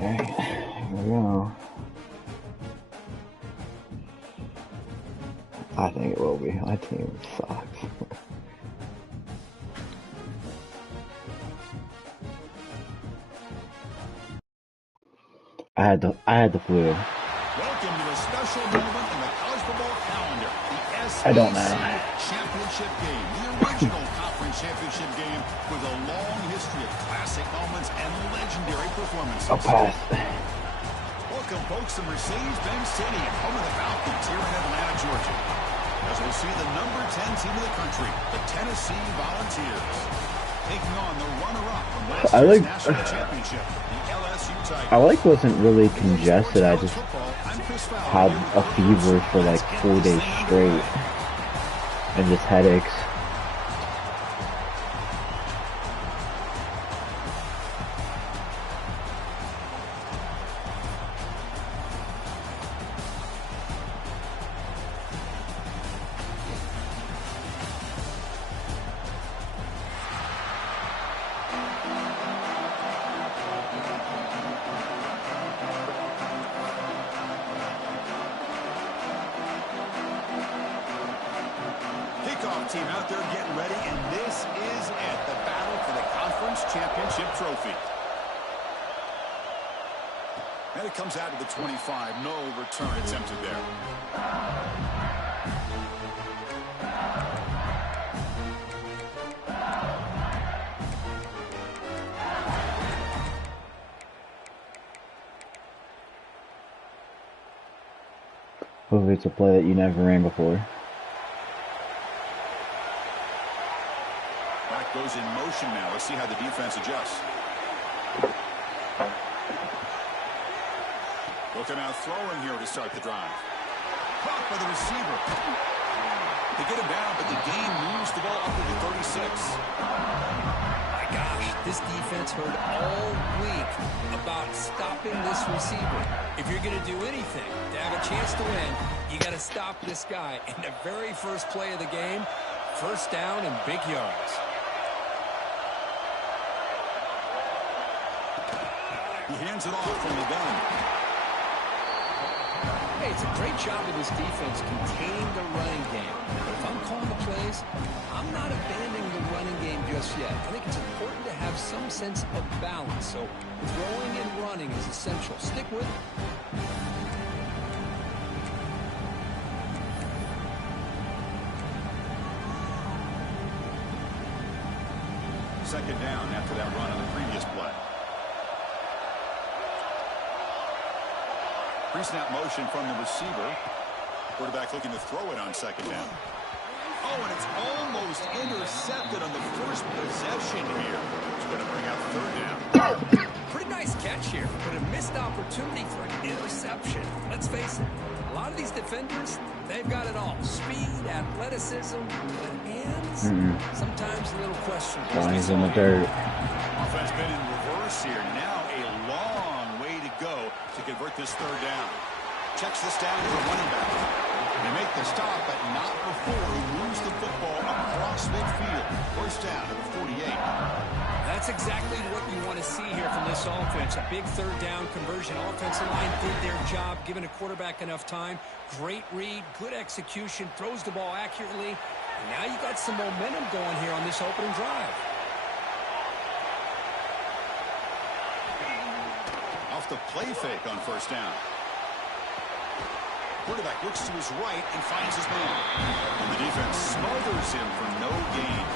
Alright, here we go. I think it will be. My team sucks. I had the flu. Welcome to a special moment in the college football calendar. The SEC I don't know. championship game, the original conference championship game with a long history of classic moments and legendary performances. I'll pass. Welcome, folks, to Mercedes-Benz Stadium, home of the Falcons here in Atlanta, Georgia. As we'll see the number 10 team of the country, the Tennessee Volunteers, taking on the runner-up from last year's national championship, the LSU Tigers. I wasn't really congested. I just had a fever for like 4 days straight and just headaches. Team out there getting ready, and this is it, the battle for the conference championship trophy. And it comes out to the 25. No return attempted there. Hopefully it's a play that you never ran before. Goes in motion now. Let's see how the defense adjusts. Looking out throwing here to start the drive. Caught by the receiver. They get him down, but the game moves the ball up to the 36. My gosh, this defense heard all week about stopping this receiver. If you're going to do anything to have a chance to win, you got to stop this guy. And the very first play of the game, first down and big yards. He hands it off from the gun. Hey, it's a great job of this defense containing the running game. But if I'm calling the plays, I'm not abandoning the running game just yet. I think it's important to have some sense of balance. So throwing and running is essential. Stick with it. Second down after that run on the previous play. Pre-snap motion from the receiver. Quarterback looking to throw it on second down. Oh, and it's almost intercepted on the first possession here. It's going to bring out third down. Pretty nice catch here, but a missed opportunity for an interception. Let's face it, a lot of these defenders, they've got it all. Speed, athleticism, but hands, sometimes a little questionable. He's in the dirt. Offense been in reverse here. Now a long way to go to convert this third down. Checks this down to the running back. They make the stop, but not before he moves the football across midfield. First down to the 48. That's exactly what you want to see here from this offense. A big third down conversion. Offensive line did their job, giving a quarterback enough time. Great read, good execution, throws the ball accurately. And now you got some momentum going here on this opening drive. Off the play fake on first down. Quarterback looks to his right and finds his man. And the defense smothers him for no gain.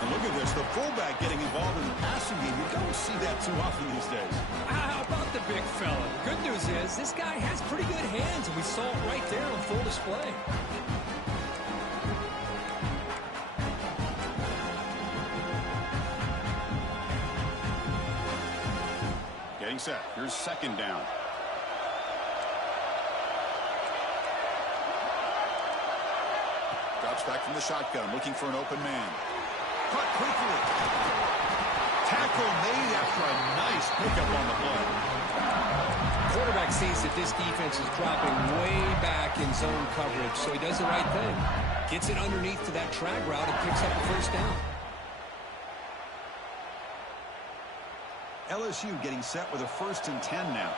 And look at this, the fullback getting involved in the passing game. You don't see that too often these days. How about the big fella? The good news is this guy has pretty good hands, and we saw it right there on full display. Getting set. Here's second down. Drops back from the shotgun, looking for an open man. Cut quickly. Tackle made after a nice pickup on the play. Quarterback sees that this defense is dropping way back in zone coverage, so he does the right thing. Gets it underneath to that drag route and picks up a first down. LSU getting set with a 1st and 10 now.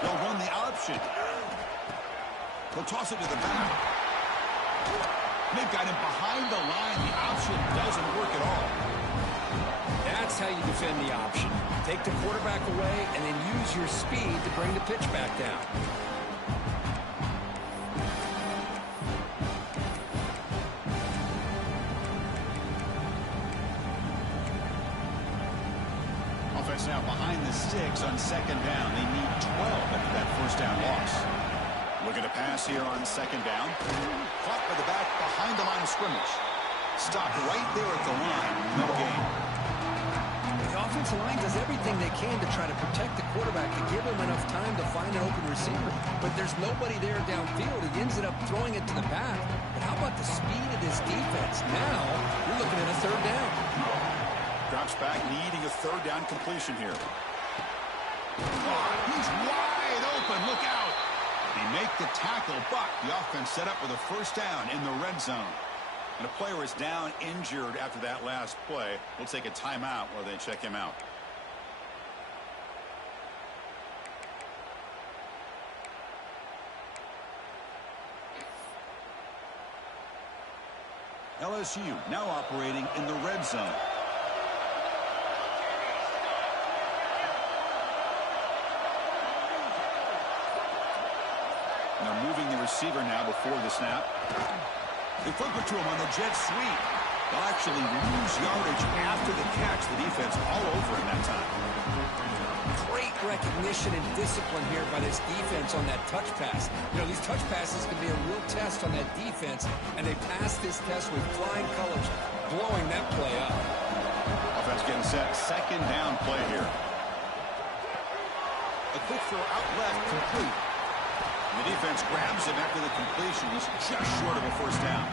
They'll run the option. They'll toss it to the back. They've got him behind the line. The option doesn't work at all. That's how you defend the option. Take the quarterback away and then use your speed to bring the pitch back down. Offense now behind the sticks on 2nd down. They need 12 after that 1st down loss. Looking to pass here on 2nd down. Caught by the back behind the line of scrimmage. Stopped right there at the line. No gain. The offensive line does everything they can to try to protect the quarterback to give him enough time to find an open receiver. But there's nobody there downfield. He ends up throwing it to the back. But how about the speed of this defense? Now you're looking at a 3rd down. Drops back, needing a 3rd down completion here. Oh, he's wide open. Look out. They make the tackle, but the offense set up with a 1st down in the red zone. And a player is down injured after that last play. We'll take a timeout while they check him out. LSU now operating in the red zone. They're moving the receiver now before the snap. They flip it to him on the jet sweep. They'll actually lose yardage after the catch. The defense all over him that time. Great recognition and discipline here by this defense on that touch pass. You know, these touch passes can be a real test on that defense, and they passed this test with flying colors, blowing that play up. Offense getting set. 2nd down play here. A quick throw out left, complete. The defense grabs him after the completion. He's just short of a 1st down.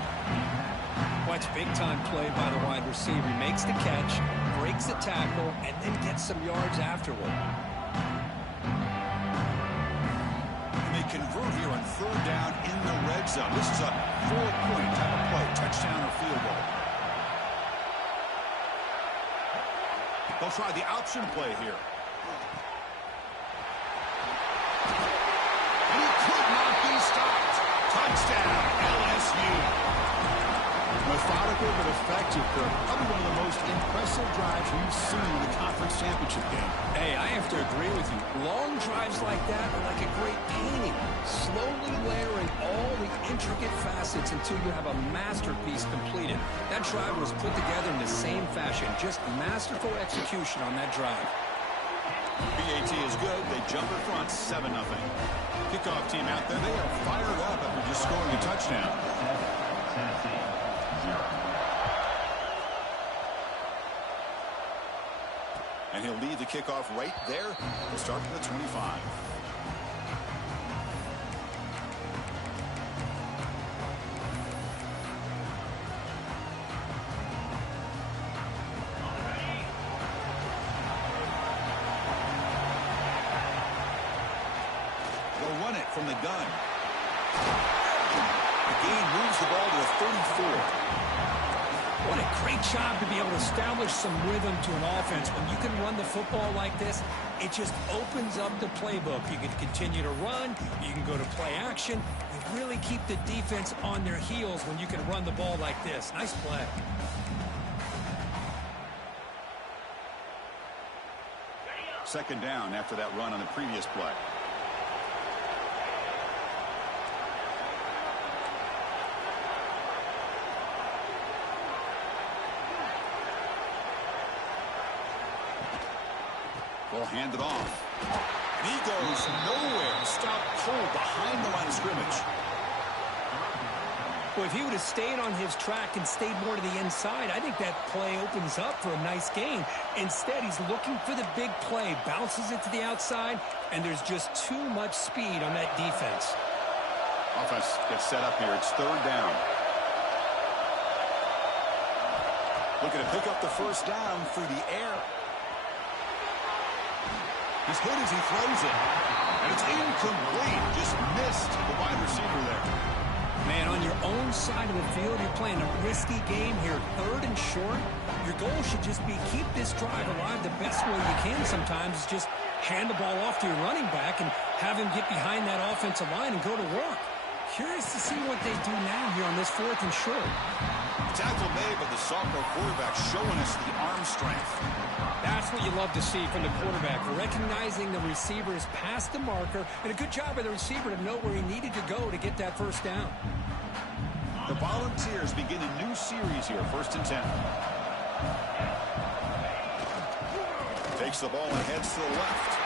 Watch big-time play by the wide receiver. He makes the catch, breaks the tackle, and then gets some yards afterward. And they convert here on 3rd down in the red zone. This is a 4-point type of play, touchdown or field goal. They'll try the option play here. Touchdown, LSU. Methodical but effective, Kirk. Probably one of the most impressive drives we've seen in the conference championship game. Hey, I have to agree with you. Long drives like that are like a great painting. Slowly layering all the intricate facets until you have a masterpiece completed. That drive was put together in the same fashion. Just masterful execution on that drive. BAT is good. They jump in front, 7-0. Kickoff team out there. They are fired up after just scoring a touchdown. And he'll lead the kickoff right there. We'll start from the 25. From the gun. The gain moves the ball to the 34. What a great job to be able to establish some rhythm to an offense. When you can run the football like this, it just opens up the playbook. You can continue to run. You can go to play action. You really keep the defense on their heels when you can run the ball like this. Nice play. Second down after that run on the previous play. Will hand it off. And he goes nowhere. Stopped cold behind the line of scrimmage. Well, if he would have stayed on his track and stayed more to the inside, I think that play opens up for a nice gain. Instead, he's looking for the big play, bounces it to the outside, and there's just too much speed on that defense. Offense gets set up here. It's 3rd down. Looking to pick up the 1st down through the air. He's hit as he throws it. And it's incomplete. Just missed the wide receiver there. Man, on your own side of the field, you're playing a risky game here. 3rd and short. Your goal should just be keep this drive alive the best way you can sometimes is just hand the ball off to your running back and have him get behind that offensive line and go to work. Curious to see what they do now here on this 4th and short. Tackle made, but the sophomore quarterback showing us the arm strength. That's what you love to see from the quarterback, recognizing the receiver is past the marker, and a good job by the receiver to know where he needed to go to get that first down. The Volunteers begin a new series here, 1st and 10. Takes the ball and heads to the left.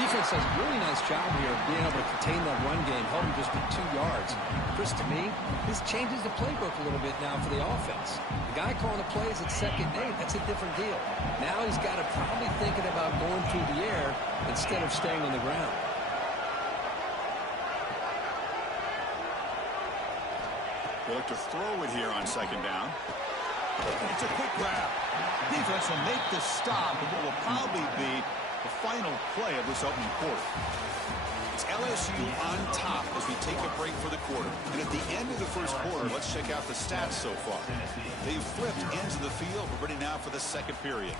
Defense does a really nice job here of being able to contain that run game, held him just to 2 yards. Chris, to me, this changes the playbook a little bit now for the offense. The guy calling the plays at 2nd and 8, that's a different deal. Now he's got to probably thinking about going through the air instead of staying on the ground. They look to throw it here on 2nd down. It's a quick grab. Defense will make the stop of what will probably be the final play of this opening quarter. It's LSU on top as we take a break for the quarter. And at the end of the first quarter, let's check out the stats so far. They've flipped ends of the field. We're ready now for the 2nd period.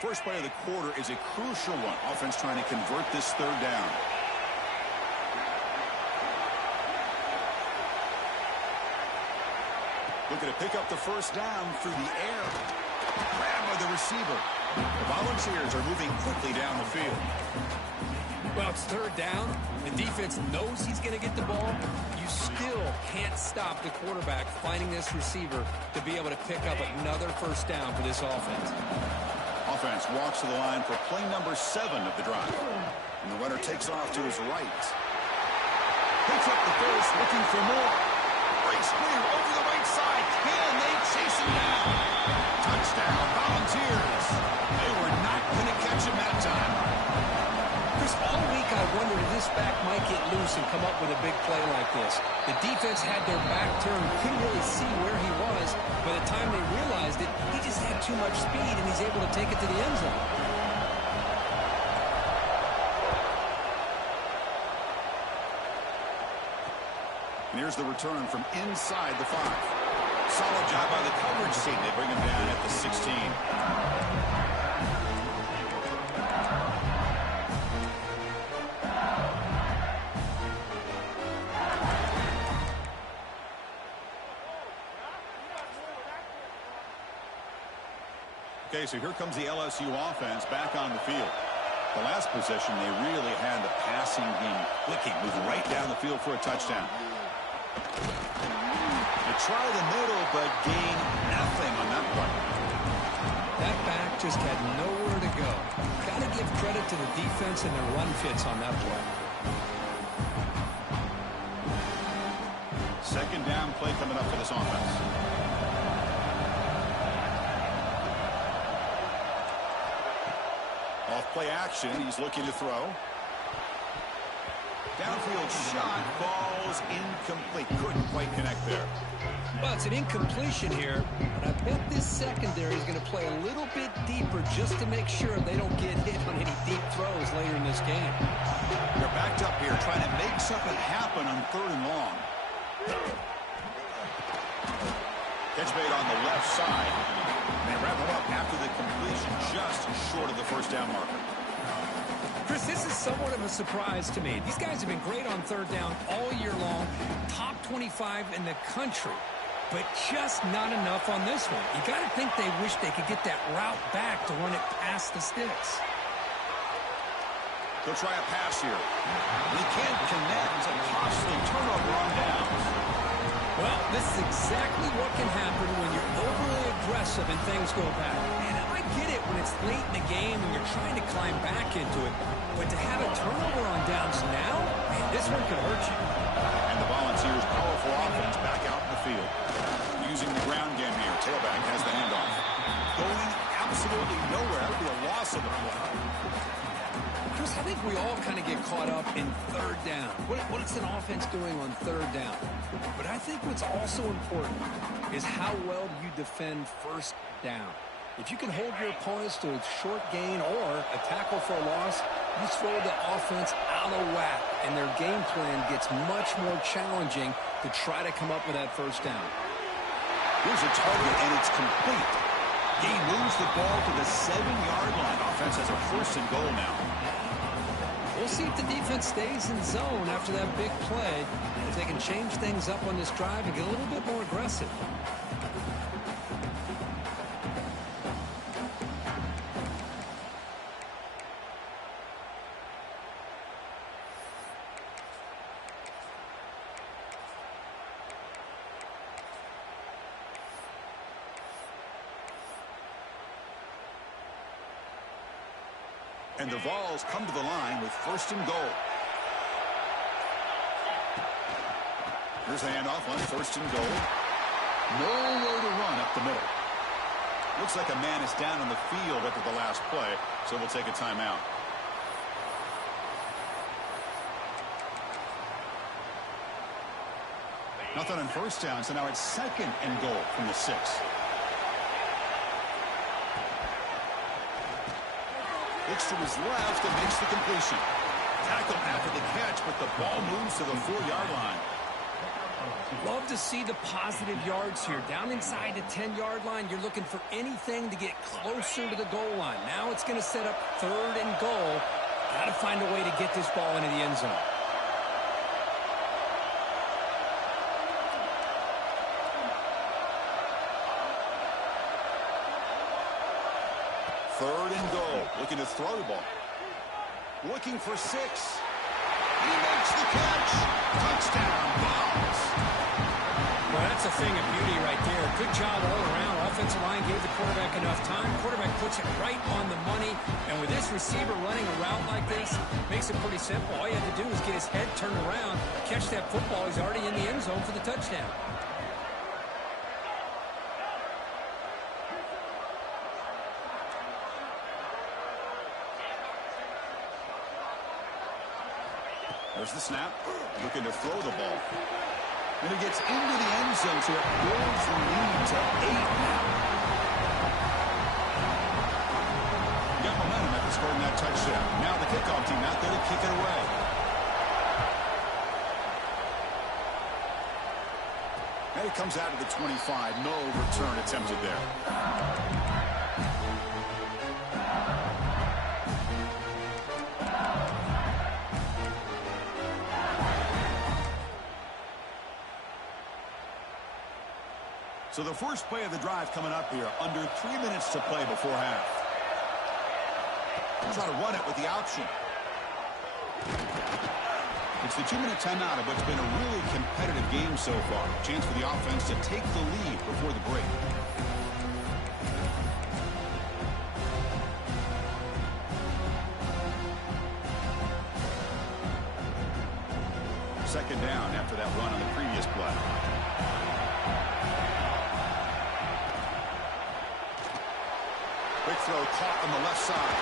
First play of the quarter is a crucial one. Offense trying to convert this 3rd down. Looking to pick up the first down through the air. Grabbed by the receiver. The Volunteers are moving quickly down the field. Well, it's 3rd down. The defense knows he's going to get the ball. You still can't stop the quarterback finding this receiver to be able to pick up another first down for this offense. Offense walks to the line for play number 7 of the drive. And the runner takes off to his right. Picks up the first, looking for more. Breaks clear over the right side. Can they chase him down? Touchdown, Volunteers. They were not going to catch him that time. Chris, all week I wondered if this back might get loose and come up with a big play like this. The defense had their back turned, couldn't really see where he was. By the time they realized it, he just had too much speed, and he's able to take it to the end zone. And here's the return from inside the 5. Solid job by the coverage team. They bring him down at the 16. Okay, so here comes the LSU offense back on the field. The last possession, they really had the passing game clicking, moving right down the field for a touchdown. They try the middle, but gain nothing on that play. That back just had nowhere to go. Got to give credit to the defense and their run fits on that play. 2nd down play coming up for this offense. Off play action, he's looking to throw. Downfield shot, ball's incomplete. Couldn't quite connect there. Well, it's an incompletion here, but I bet this secondary is going to play a little bit deeper just to make sure they don't get hit on any deep throws later in this game. They're backed up here trying to make something happen on 3rd and long. Catch made on the left side. They wrap him up after the completion, just short of the first down marker. Chris, this is somewhat of a surprise to me. These guys have been great on 3rd down all year long, top 25 in the country, but just not enough on this one. You got to think they wish they could get that route back to run it past the sticks. They'll try a pass here. They can't connect. It's a costly turnover on downs. Well, this is exactly what can happen when you're overly aggressive and things go bad. And I get it when it's late in the game and you're trying to climb back into it. But to have a turnover on downs now, man, this one could hurt you. And the Volunteers' powerful offense back out in the field. Using the ground game here. Tailback has the handoff. Going absolutely nowhere. That would be a loss of the play. Chris, I think we all kind of get caught up in 3rd down. What's an offense doing on 3rd down? But I think what's also important is how well you defend 1st down. If you can hold your opponents to a short gain or a tackle for a loss, you throw the offense out of whack, and their game plan gets much more challenging to try to come up with that first down. Here's a target, and it's complete. He moves the ball to the 7-yard line. Offense has a 1st and goal now. We'll see if the defense stays in zone after that big play, if they can change things up on this drive and get a little bit more aggressive. And the Vols come to the line with 1st and goal. Here's the handoff on 1st and goal. Nowhere to run up the middle. Looks like a man is down on the field after the last play, so we'll take a timeout. Nothing on 1st down, so now it's 2nd and goal from the 6. Looks to his left and makes the completion. Tackle after the catch, but the ball moves to the 4-yard line. Love to see the positive yards here. Down inside the 10-yard line, you're looking for anything to get closer to the goal line. Now it's going to set up 3rd and goal. Got to find a way to get this ball into the end zone. Looking to throw the ball. Looking for 6. He makes the catch. Touchdown, Vols. Well, that's a thing of beauty right there. Good job all around. Offensive line gave the quarterback enough time. Quarterback puts it right on the money. And with this receiver running a route like this, makes it pretty simple. All you have to do is get his head turned around, catch that football. He's already in the end zone for the touchdown. There's the snap. Looking to throw the ball. And it gets into the end zone, so it builds the lead to 8 now. Got momentum after scoring that touchdown. Now the kickoff team out there to kick it away. And it comes out of the 25. No return attempted there. So the first play of the drive coming up here, under 3 minutes to play before half. Try to run it with the option. It's the 2-minute timeout of what's been a really competitive game so far. Chance for the offense to take the lead before the break. Second down after that run on the previous play. Quick throw caught on the left side.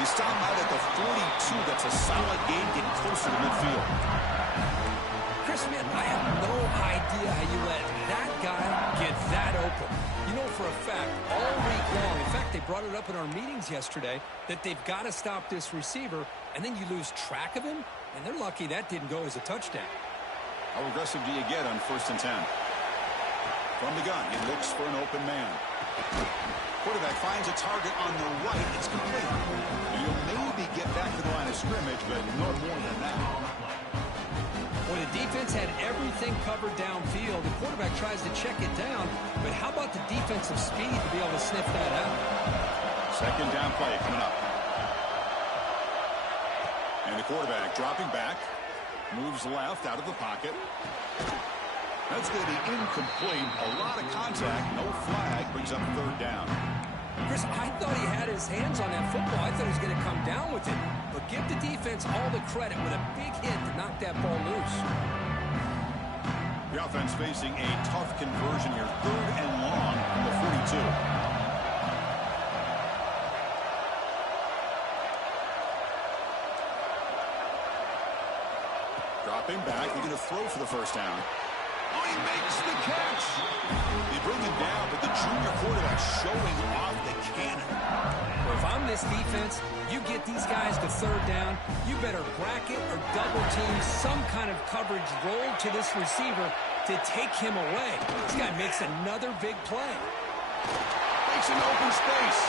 He's stopped out at the 42. That's a solid gain, getting closer to midfield. Chris, man, I have no idea how you let that guy get that open. You know for a fact, all week long, in fact, they brought it up in our meetings yesterday, that they've got to stop this receiver, and then you lose track of him, and they're lucky that didn't go as a touchdown. How aggressive do you get on 1st and 10? From the gun, he looks for an open man. Quarterback finds a target on the right. It's complete. He'll maybe get back to the line of scrimmage, but no more than that. Well, the defense had everything covered downfield. The quarterback tries to check it down, but how about the defensive speed to be able to sniff that out? Second down play coming up. And the quarterback dropping back. Moves left out of the pocket. That's going to be incomplete. A lot of contact. No flag. Brings up 3rd down. Chris, I thought he had his hands on that football. I thought he was going to come down with it. But give the defense all the credit with a big hit to knock that ball loose. The offense facing a tough conversion here. 3rd and long from the 42. Dropping back. He's going to throw for the first down. he makes the catch. They bring him down, but the junior quarterback showing off the cannon. If I'm this defense, you get these guys to third down, you better bracket or double team some kind of coverage roll to this receiver to take him away. This guy makes another big play. Makes an open space.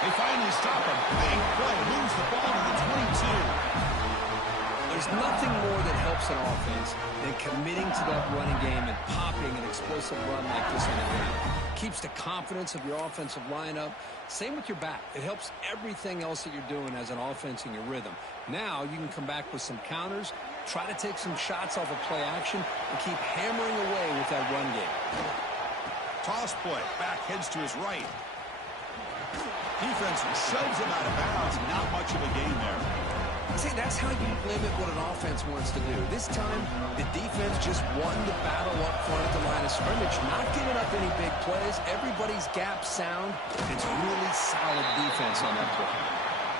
They finally stop him. Big play. Moves the ball to the 22. There's nothing more that helps an offense than committing to that running game and popping an explosive run like this on the ground. Keeps the confidence of your offensive lineup. Same with your back. It helps everything else that you're doing as an offense in your rhythm. Now you can come back with some counters, try to take some shots off of play action, and keep hammering away with that run game. Toss play. Back heads to his right. Defense shoves him out of bounds. Not much of a gain there. See, that's how you limit what an offense wants to do. This time, the defense just won the battle up front at the line of scrimmage, not giving up any big plays. Everybody's gap sound. It's really solid defense on that play.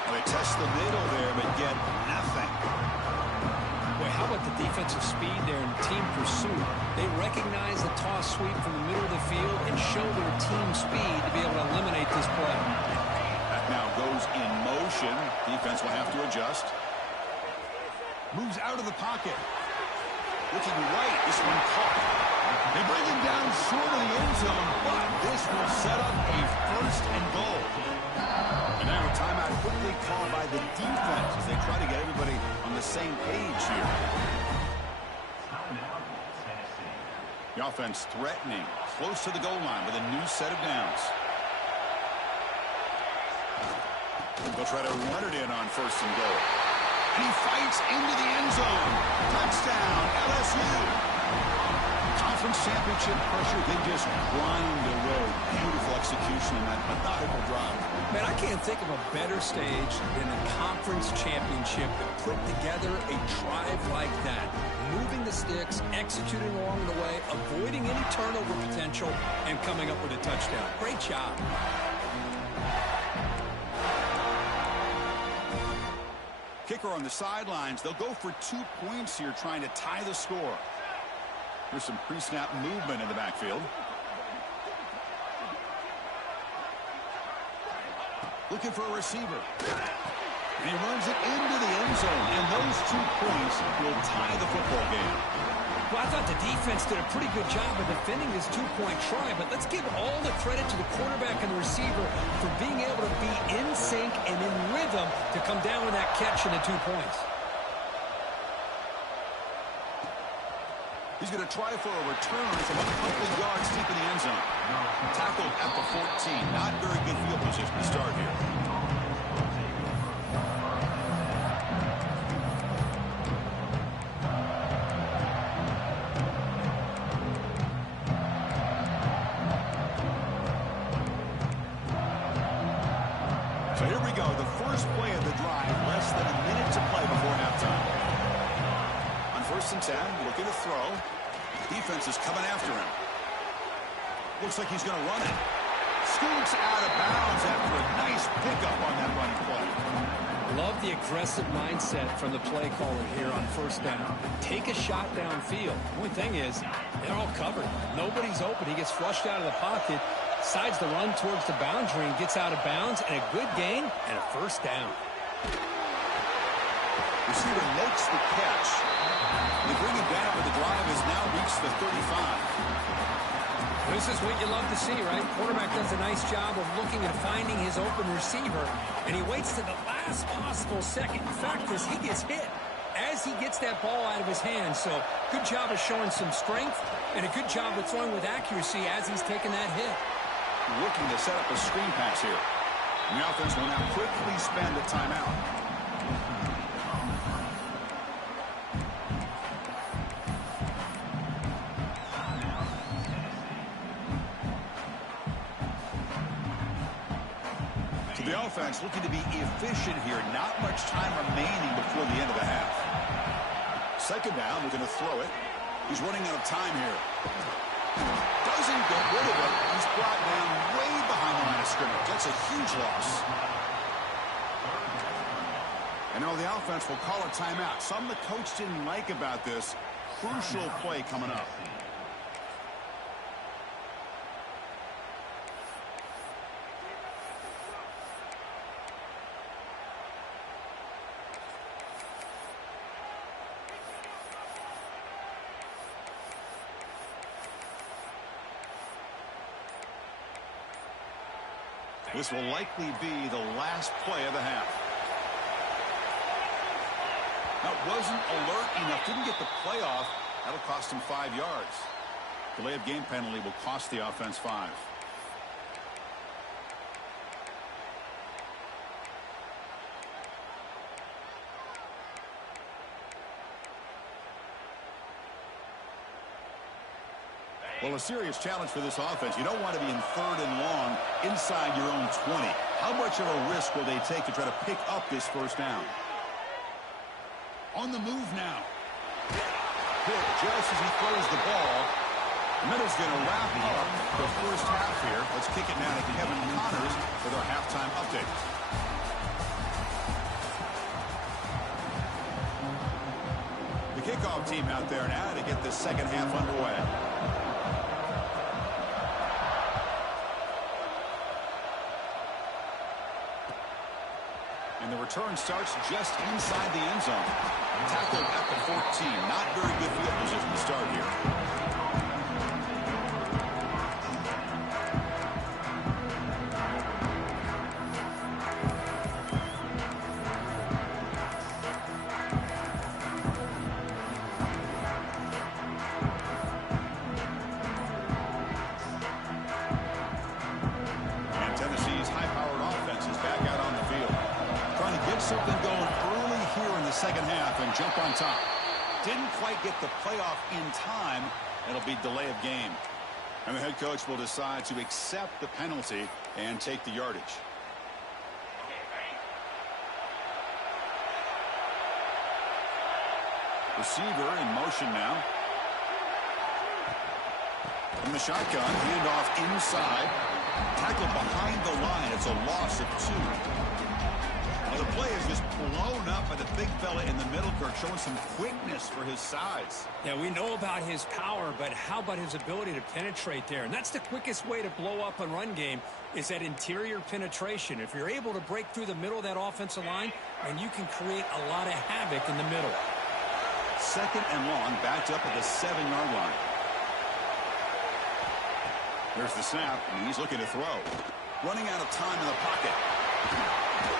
Well, they test the middle there, but get nothing. Boy, how about the defensive speed there in team pursuit? They recognize the toss sweep from the middle of the field and show their team speed to be able to eliminate this play. That now goes in motion. Defense will have to adjust. Moves out of the pocket. Looking right. This one caught. They bring him down short of the end zone, but this will set up a first and goal. And now a timeout quickly called by the defense as they try to get everybody on the same page here. The offense threatening, close to the goal line with a new set of downs. They'll try to run it in on first and goal. And he fights into the end zone. Touchdown, LSU. Conference championship pressure, they just grind away. Beautiful execution in that methodical drive. Man, I can't think of a better stage than a conference championship to put together a drive like that. Moving the sticks, executing along the way, avoiding any turnover potential, and coming up with a touchdown. Great job. Kicker on the sidelines. They'll go for 2 points here, trying to tie the score. There's some pre-snap movement in the backfield. Looking for a receiver. And he runs it into the end zone. And those 2 points will tie the football game. Well, I thought the defense did a pretty good job of defending this 2-point try, but let's give all the credit to the quarterback and the receiver for being able to be in sync and in rhythm to come down with that catch and the 2 points. He's going to try for a return from a couple yards deep in the end zone. Tackled at the 14. Not very good field position to start here. So here we go. The first play of the drive. Less than a minute to play before halftime. On 1st and 10, looking to throw. Defense is coming after him. Looks like he's going to run it. Scoots out of bounds after a nice pickup on that running play. Love the aggressive mindset from the play caller here on 1st down. Take a shot downfield. The only thing is, they're all covered. Nobody's open. He gets flushed out of the pocket, decides to run towards the boundary and gets out of bounds, and a good gain and a 1st down. Receiver makes the catch. They bring him down, but the drive has now reached the 35. This is what you love to see, right? Quarterback does a nice job of looking and finding his open receiver, and he waits to the last possible second. In fact, as he gets hit, as he gets that ball out of his hands. So good job of showing some strength, and a good job of throwing with accuracy as he's taking that hit. Looking to set up a screen pass here. And the offense will now quickly spend a timeout. The offense looking to be efficient here. Not much time remaining before the end of the half. 2nd down, we're going to throw it. He's running out of time here. Doesn't get rid of it. He's brought down way behind the line of scrimmage. That's a huge loss. And now the offense will call a timeout. Something the coach didn't like about this. Crucial play coming up. This will likely be the last play of the half. That wasn't alert enough. Didn't get the play off. That'll cost him 5 yards. Delay of game penalty will cost the offense 5. Well, a serious challenge for this offense. You don't want to be in 3rd and long inside your own 20. How much of a risk will they take to try to pick up this first down? On the move now. Hit just as he throws the ball. The Minnows going to wrap up the first half here. Let's kick it now to Kevin Connors with our halftime update. The kickoff team out there now to get the second half underway. And the return starts just inside the end zone. Tackled at the 14. Not very good field position to start here. And Tennessee's high-powered offense is back out on the field. Trying to get something going early here in the second half and jump on top. Didn't quite get the playoff in time. It'll be delay of game. And the head coach will decide to accept the penalty and take the yardage. Receiver in motion now. From the shotgun, handoff inside. Tackled behind the line. It's a loss of 2. The play is just blown up by the big fella in the middle, Kirk, showing some quickness for his size. Yeah, we know about his power, but how about his ability to penetrate there? And that's the quickest way to blow up a run game is that interior penetration. If you're able to break through the middle of that offensive line, and you can create a lot of havoc in the middle. Second and long, backed up at the 7-yard line. Here's the snap, and he's looking to throw. Running out of time in the pocket.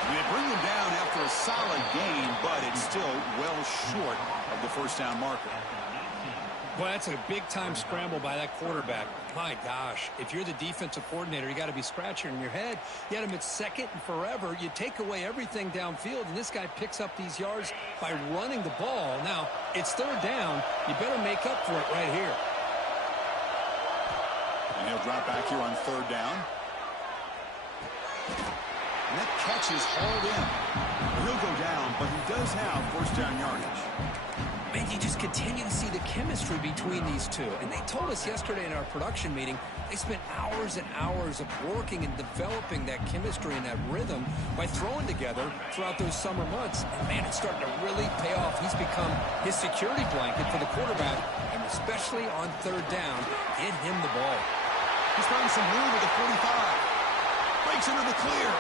And they bring him down after a solid gain, but it's still well short of the first down marker. Boy, that's a big-time scramble by that quarterback. My gosh, if you're the defensive coordinator, you got to be scratching your head. You had him at second and forever. You take away everything downfield, and this guy picks up these yards by running the ball. Now, it's third down. You better make up for it right here. And he'll drop back here on third down. And that catch is hauled in. He'll go down, but he does have first down yardage. Man, you just continue to see the chemistry between these two. And they told us yesterday in our production meeting, they spent hours and hours of working and developing that chemistry and that rhythm by throwing together throughout those summer months. And man, it's starting to really pay off. He's become his security blanket for the quarterback, and especially on third down, get him the ball. He's finding some room at the 45. Breaks into the clear.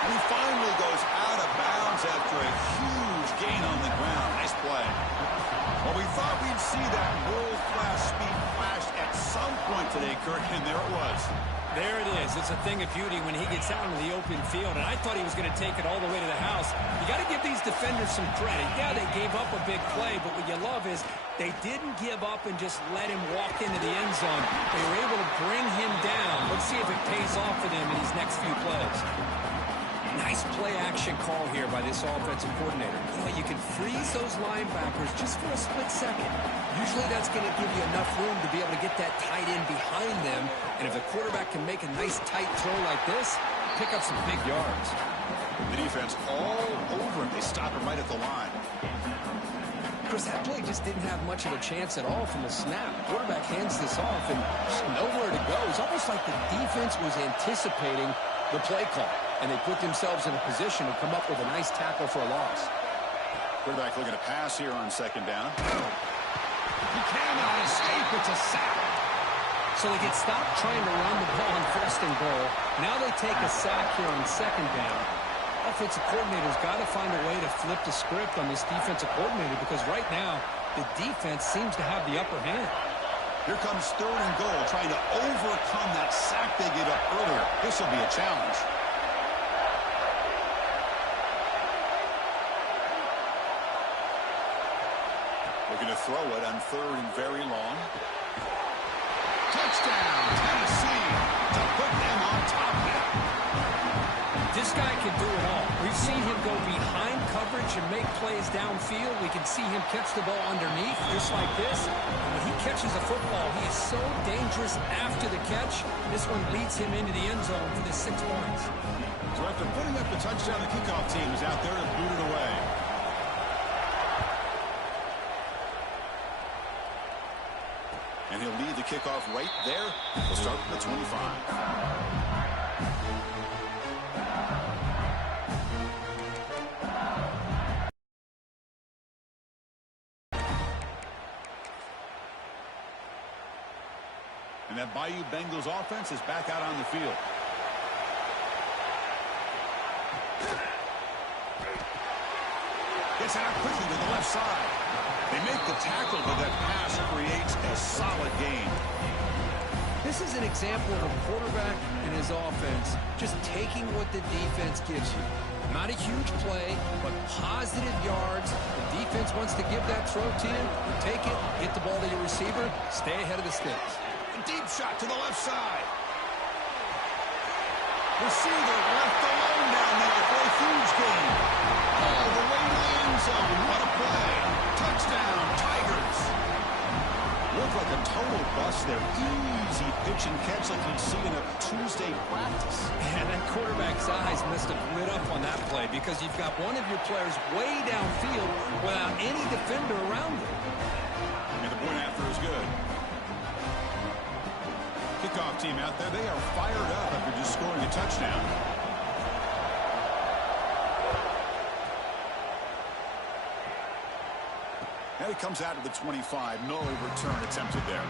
And he finally goes out of bounds after a huge gain on the ground. Nice play. Well, we thought we'd see that world-class speed flash at some point today, Kirk, and there it was. There it is. It's a thing of beauty when he gets out into the open field, and I thought he was going to take it all the way to the house. You got to give these defenders some credit. Yeah, they gave up a big play, but what you love is they didn't give up and just let him walk into the end zone. They were able to bring him down. Let's see if it pays off for them in these next few plays. Nice play-action call here by this offensive coordinator. You can freeze those linebackers just for a split second. Usually that's going to give you enough room to be able to get that tight end behind them. And if the quarterback can make a nice tight throw like this, pick up some big yards. The defense all over him. They stop him right at the line. Chris, that play just didn't have much of a chance at all from the snap. Quarterback hands this off and just nowhere to go. It's almost like the defense was anticipating the play call, and they put themselves in a position to come up with a nice tackle for a loss. Quarterback looking to pass here on second down. He cannot escape. It's a sack. So they get stopped trying to run the ball on first and goal. Now they take a sack here on second down. Offensive coordinator's got to find a way to flip the script on this defensive coordinator because right now the defense seems to have the upper hand. Here comes 3rd and goal, trying to overcome that sack they gave up earlier. This will be a challenge. Looking to throw it on 3rd and very long. Touchdown, Tennessee, to put them on top now. This guy can do it all. We've seen him go behind coverage and make plays downfield. We can see him catch the ball underneath, just like this. And when he catches a football, he is so dangerous after the catch. This one leads him into the end zone for the 6 points. So after putting up the touchdown, the kickoff team is out there to boot it away. And he'll lead the kickoff right there. We'll start from the 25. And that Bayou Bengals offense is back out on the field. Gets it out quickly to the left side. They make the tackle, but that pass creates a solid gain. This is an example of a quarterback and his offense just taking what the defense gives you. Not a huge play, but positive yards. The defense wants to give that throw to you. You take it, get the ball to your receiver, stay ahead of the sticks. A deep shot to the left side. Receiver left alone down there for a huge gain. All the way to the end zone. What a play. Touchdown, Tigers. Looked like a total bust there. Easy pitch and catch like you'd see in a Tuesday practice. And that quarterback's eyes must have lit up on that play because you've got one of your players way downfield without any defender around him. And the point after is good. Kickoff team out there, they are fired up after just scoring a touchdown. And it comes out to the 25. No return attempted there.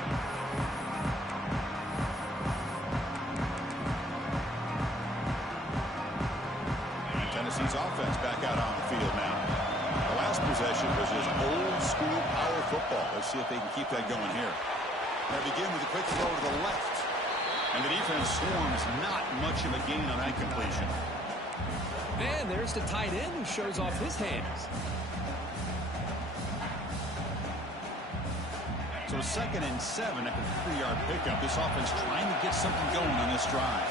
And Tennessee's offense back out on the field now. The last possession was just old school power football. Let's see if they can keep that going here. They begin with a quick throw to the left. And the defense swarms not much of a gain on that completion. Man, there's the tight end who shows off his hands. So 2nd and 7 after the 3-yard pickup. This offense trying to get something going on this drive.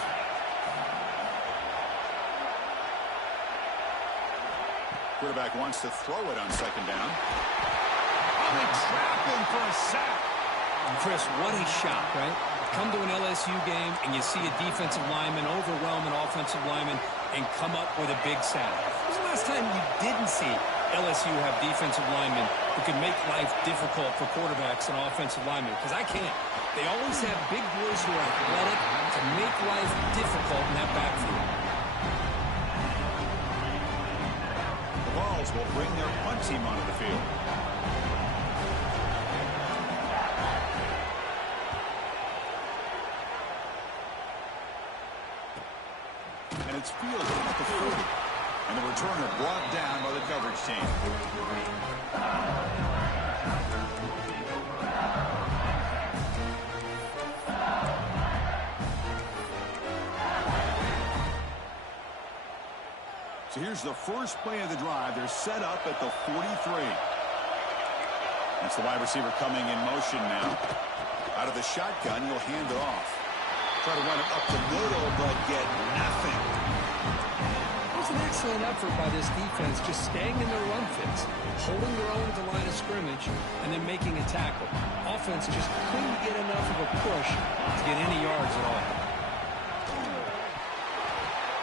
Quarterback wants to throw it on 2nd down. Oh, they trap him for a sack. Chris, what a shot, right? Come to an LSU game and you see a defensive lineman overwhelm an offensive lineman and come up with a big sack. When was the last time you didn't see LSU have defensive linemen who can make life difficult for quarterbacks and offensive linemen? Because I can't. They always have big boys who are athletic to make life difficult in that backfield. The Vols will bring their punt team onto the field. And it's fielded at the 40. And the returner brought down by the coverage team. So here's the first play of the drive. They're set up at the 43. That's the wide receiver coming in motion now. Out of the shotgun, he'll hand it off. Try to run it up the middle, but get nothing. It was an excellent effort by this defense, just staying in their run fits, holding their own at the line of scrimmage, and then making a tackle. Offense just couldn't get enough of a push to get any yards at all.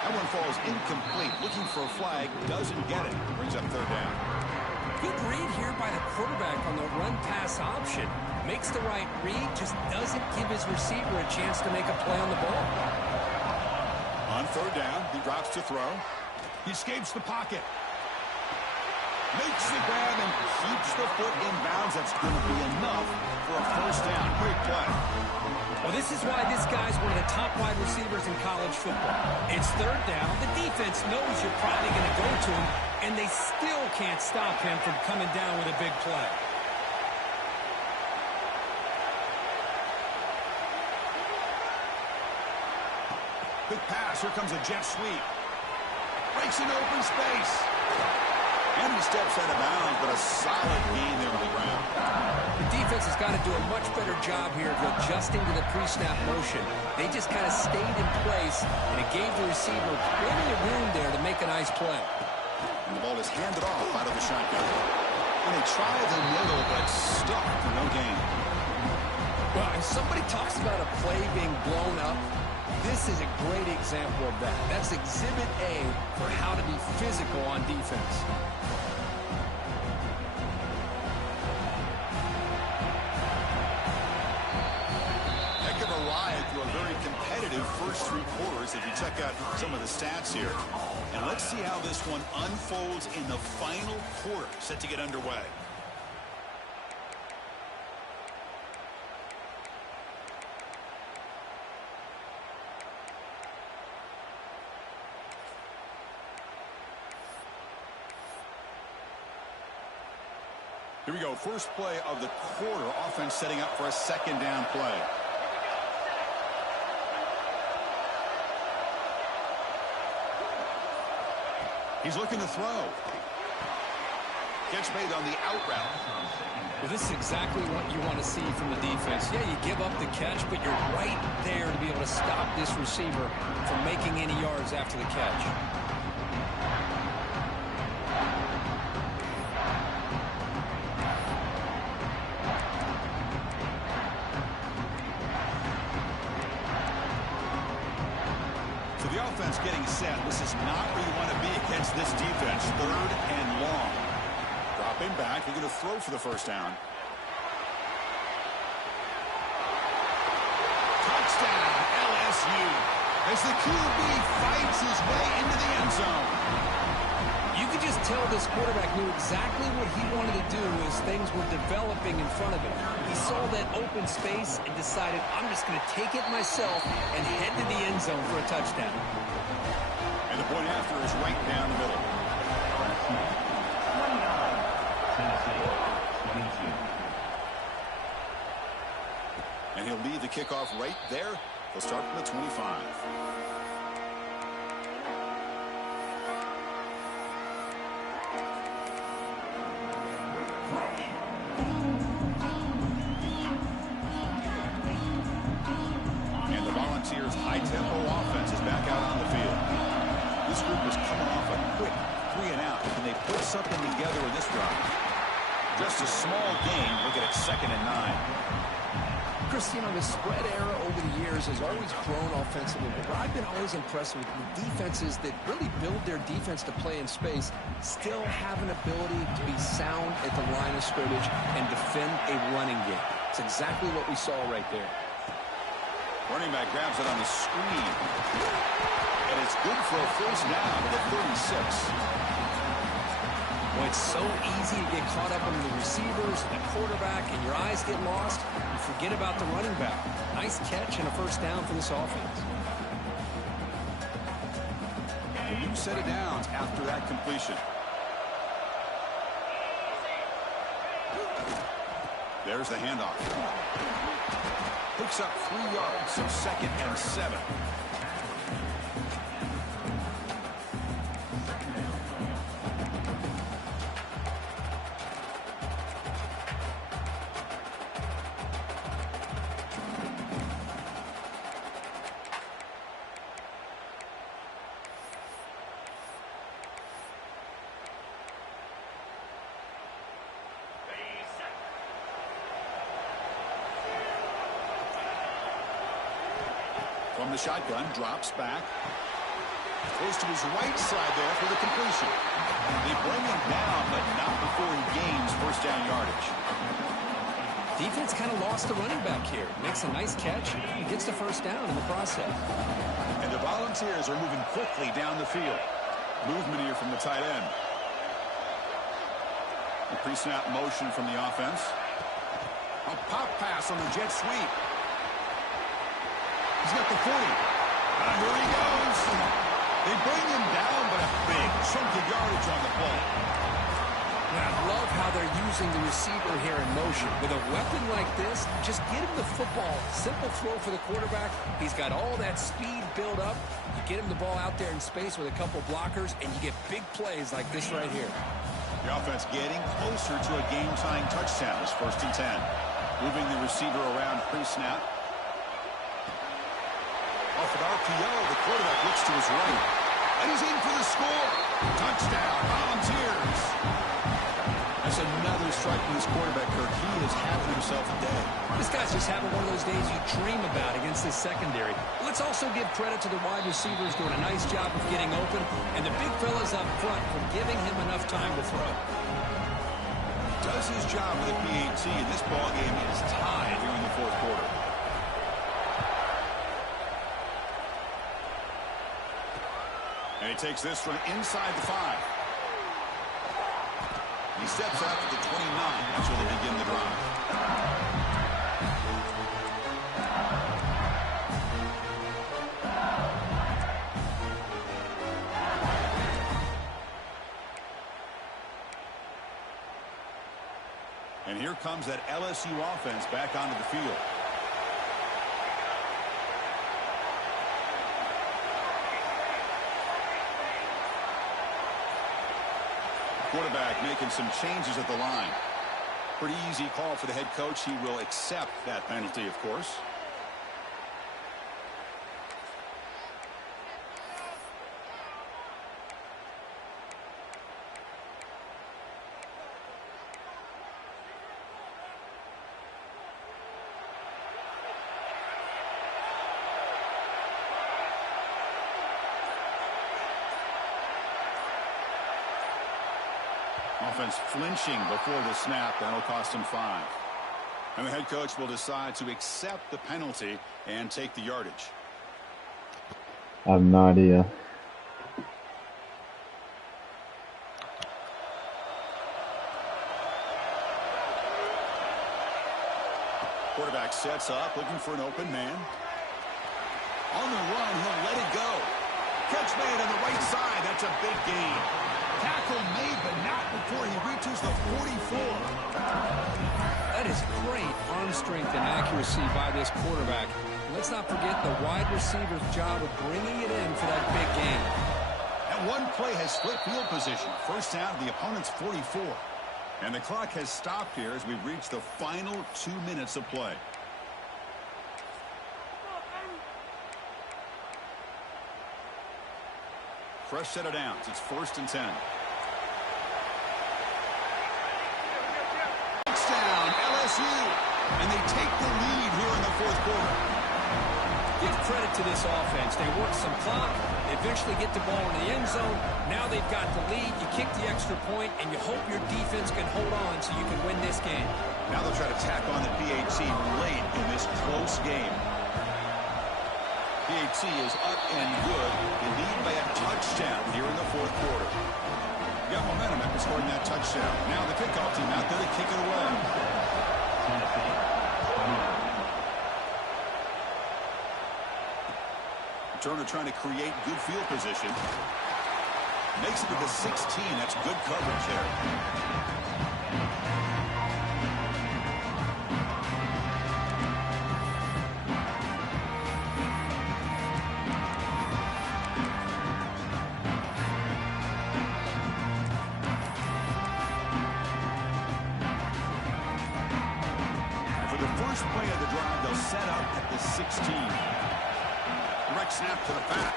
That one falls incomplete. Looking for a flag, doesn't get it. Brings up 3rd down. Good read here by the quarterback on the run-pass option. Makes the right read, just doesn't give his receiver a chance to make a play on the ball. On 3rd down, he drops to throw. He escapes the pocket. Makes the grab and keeps the foot in bounds. That's going to be enough for a 1st down. Great play. Well, this is why this guy's one of the top wide receivers in college football. It's 3rd down. The defense knows you're probably going to go to him, and they still can't stop him from coming down with a big play. Quick pass. Here comes a jet sweep. Breaks into open space. And he steps out of bounds, but a solid gain there on the ground. The defense has got to do a much better job here of adjusting to the pre-snap motion. They just kind of stayed in place, and it gave the receiver plenty of room there to make a nice play. And the ball is handed off out of the shotgun. And they try the middle, but stuck for no gain. Well, if somebody talks about a play being blown up, this is a great example of that. That's Exhibit A for how to be physical on defense. Heck of a ride through a very competitive first 3 quarters if you check out some of the stats here. And let's see how this one unfolds in the final quarter set to get underway. Here we go. First play of the quarter. Offense setting up for a second down play. He's looking to throw. Catch made on the out route. Well, this is exactly what you want to see from the defense. Yeah, you give up the catch, but you're right there to be able to stop this receiver from making any yards after the catch. Offense getting set. This is not where you want to be against this defense. 3rd and long. Dropping back. They're going to throw for the first down. Touchdown, LSU. As the QB fights his way into the end zone. You could just tell this quarterback knew exactly what he wanted to do as things were developing in front of him. He saw that open space and decided, I'm just going to take it myself and head to the end zone for a touchdown. And the point after is right down the middle. And he'll lead the kickoff right there. He'll start from the 25. High-tempo offense is back out on the field. This group is coming off a quick 3 and out. Can they put something together with this drive? Just a small gain. Look at it, 2nd and 9. Chris, you know, the spread era over the years has always grown offensively, but what I've been always impressed with the defenses that really build their defense to play in space still have an ability to be sound at the line of scrimmage and defend a running game. It's exactly what we saw right there. Running back grabs it on the screen. And it's good for a first down at the 36. Well, it's so easy to get caught up on the receivers and the quarterback, and your eyes get lost. You forget about the running back. Nice catch and a first down for this offense. A new set of downs after that completion. There's the handoff. Picks up 3 yards, so 2nd and 7. From the shotgun, drops back. Goes to his right side there for the completion. They bring him down, but not before he gains first down yardage. Defense kind of lost the running back here. Makes a nice catch and gets the first down in the process. And the Volunteers are moving quickly down the field. Movement here from the tight end. A pre-snap motion from the offense. A pop pass on the jet sweep. He's got the 40. Here he goes. They bring him down, but a big chunk of yardage on the play. And I love how they're using the receiver here in motion. With a weapon like this, just get him the football. Simple throw for the quarterback. He's got all that speed built up. You get him the ball out there in space with a couple blockers, and you get big plays like this right here. The offense getting closer to a game-tying touchdown. It's 1st and 10. Moving the receiver around pre-snap. Off an RPO, the quarterback looks to his right. And he's in for the score. Touchdown, Volunteers. That's another strike from this quarterback, Kirk. He is having himself a day. This guy's just having one of those days you dream about against this secondary. Let's also give credit to the wide receivers doing a nice job of getting open, and the big fellas up front for giving him enough time to throw. Does his job with the PAT, and this ball game is tied here in the 4th quarter. And he takes this from inside the 5. He steps out to the 29. That's where they begin the drive. And here comes that LSU offense back onto the field. Quarterback making some changes at the line. Pretty easy call for the head coach. He will accept that penalty, of course. Offense flinching before the snap. That'll cost him 5. And the head coach will decide to accept the penalty and take the yardage. I have no idea. Quarterback sets up, looking for an open man. On the run, he'll let it go. Catch made on the right side. That's a big gain. Tackle made, but not before he reaches the 44. That is great arm strength and accuracy by this quarterback. Let's not forget the wide receiver's job of bringing it in for that big gain. That one play has split field position. First down to the opponent's 44. And the clock has stopped here as we reach the final 2 minutes of play. Fresh set of downs. It's 1st and 10. Touchdown, LSU. And they take the lead here in the 4th quarter. Give credit to this offense. They work some clock. They eventually get the ball in the end zone. Now they've got the lead. You kick the extra point, and you hope your defense can hold on so you can win this game. Now they'll try to tack on the PAT late in this close game. PAT is up and good. They lead by a touchdown here in the 4th quarter. Got momentum after scoring that touchdown. Now the kickoff team out there to kick it away. Turner trying to create good field position. Makes it to the 16. That's good coverage there. Play of the drive, they'll set up at the 16. Direct snap to the back.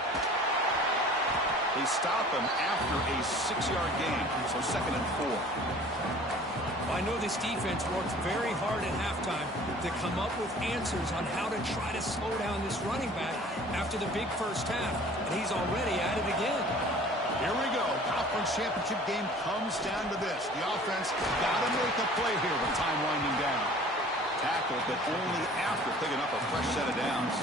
They stop him after a 6-yard gain, so 2nd and 4. I know this defense worked very hard at halftime to come up with answers on how to try to slow down this running back after the big first half, and he's already at it again. Here we go. Conference championship game comes down to this. The offense got to make a play here with time winding down. Tackle, but only after picking up a fresh set of downs.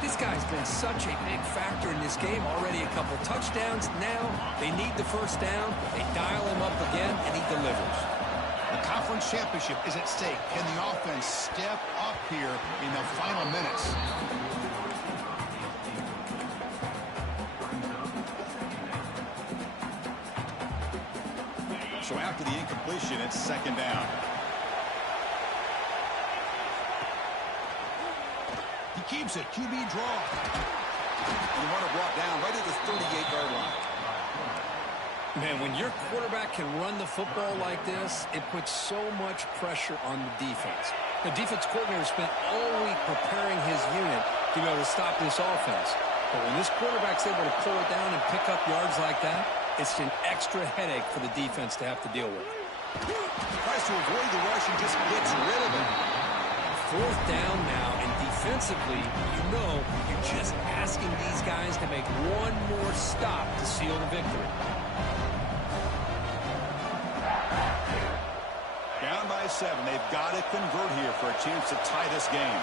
This guy's been such a big factor in this game. Already a couple touchdowns. Now they need the first down. They dial him up again, and he delivers. The conference championship is at stake. Can the offense step up here in the final minutes? So after the incompletion, it's second down. He keeps it. QB draw. And the runner brought down right at the 38-yard line. Man, when your quarterback can run the football like this, it puts so much pressure on the defense. The defense coordinator spent all week preparing his unit to be able to stop this offense. But when this quarterback's able to pull it down and pick up yards like that, it's an extra headache for the defense to have to deal with. Tries to avoid the rush and just gets rid of it. Fourth down now, and defensively, you're just asking these guys to make one more stop to seal the victory. Down by 7. They've got to convert here for a chance to tie this game.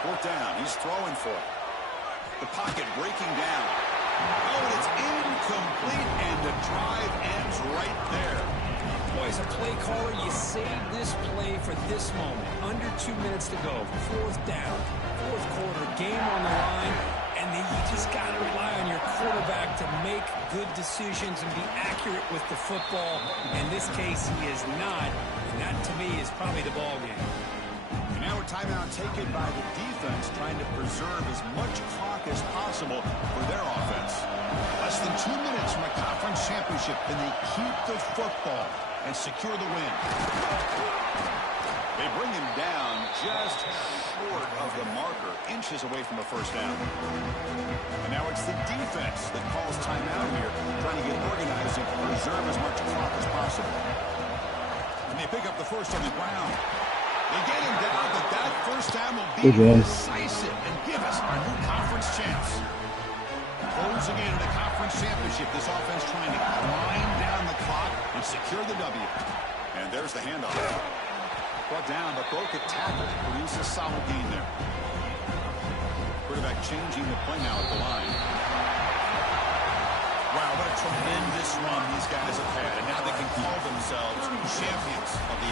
Fourth down. He's throwing for it. The pocket breaking down. Oh, and it's incomplete, and the drive ends right there. Boy, as a play caller, you save this play for this moment. Under 2 minutes to go. Fourth down. Fourth quarter. Game on the line. And then you just got to rely on your quarterback to make good decisions and be accurate with the football. In this case, he is not. And that, to me, is probably the ball game. And now a timeout taken by the defense, trying to preserve as much clock as possible for their offense. Less than 2 minutes from a conference championship, and they keep the football and secure the win. They bring him down just short of the marker, inches away from a first down. And now it's the defense that calls timeout here, trying to get organized and preserve as much clock as possible. And they pick up the first on the ground. They get him down, but that first down will be decisive and give us our new conference champs. Closing in on a conference championship, this offense trying to grind down the clock and secure the W. And there's the handoff. Brought down, but broke a tackle. Produces a solid gain there. Quarterback changing the play now at the line. Wow, what a tremendous run these guys have had. And now they can call themselves champions of the